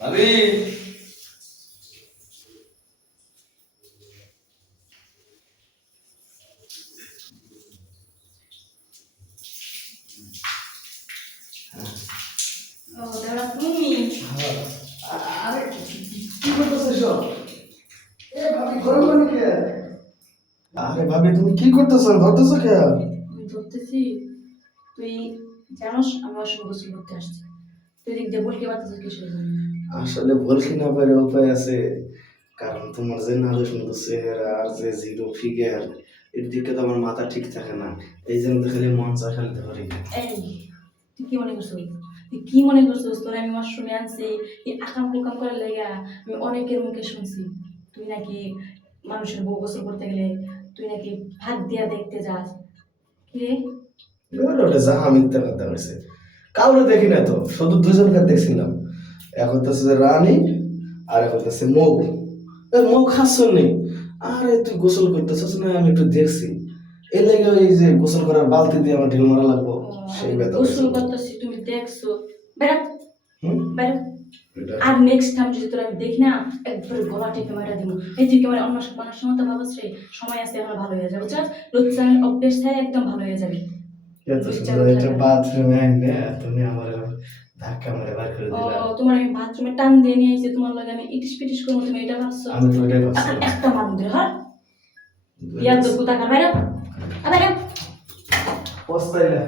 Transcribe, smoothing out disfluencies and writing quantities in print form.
ভাবি ও দাদা তুমি আরে কি করতেছিস সব? এ ভাবি গরম পানি কে? আরে ভাবি তুমি কি করতেছো? ধরতেছো কে? আমি ধরতেছি তুই জানোস আমি অসুখ গোসল করতে আসছি তুই দিক দিয়ে বলতে পারতেছিস কিসের জন্য আসলে বলছি না পারে উপায় আছে, কারণ তোমার যে নাদুস মতো চেহারা আর যে জিরো ফিগার, এর দিকে তো আমার মাথা ঠিক থাকে না। এই জন্য তো খালি মন চা ফেলতে পারি। এই তুই কি মনে করছিস তুই কি মনে করছিস তোর আমি ওয়াশরুমে আনছি এই আকাম কুকাম করার লেগা আমি অনেকের মুখে শুনছি তুই নাকি মানুষের বউ গোসল করতে গেলে তুই নাকি ভাত দিয়া দেখতে যাস কি রে ওটা যাহা মিথ্যা কথা হয়েছে, কাউরে দেখি না তো, শুধু দুজনকে দেখছিলাম। এক হইতেছে যে রানী আর এক হইতেছে মৌ। মৌ খাচ্ছ নেই, আরে তুই গোসল করতেছিস না, আমি একটু দেখছি। এর লেগে ওই যে গোসল করার বালতি দিয়ে আমার ঢিল মারা লাগবো, সেই ব্যথা গোসল করতেছি তুমি দেখছো বেড়া হুম বেড়া এটা আর নেক্সট টাইম যদি তোর আমি দেখি না একবারে গলা টিপে মারা দিব এই তুই কেমন অন্য মানুষের মতো ভাবছ রে সময় আসতে এখন ভালো হয়ে যাবে বুঝছস লুচ্ছান অভ্যেস থাকে একদম ভালো হয়ে যাবে এত সুন্দর একটা বাথরুমে আইনে তুমি আমার ধাক্কা মেরে বার করে ও দিলা। তোমার আমি বাথরুমে টান দিয়ে নিয়ে এসে তোমার লাগে আমি ইটিস পিটিস করবো তুমি এটা ভাবছো আমি তো ওটাই ভাবছিলাম। একটা মারুন দিলে হ্যাঁ ইয়ার তো কুতা কার বাইরে আবার পস্তাইলা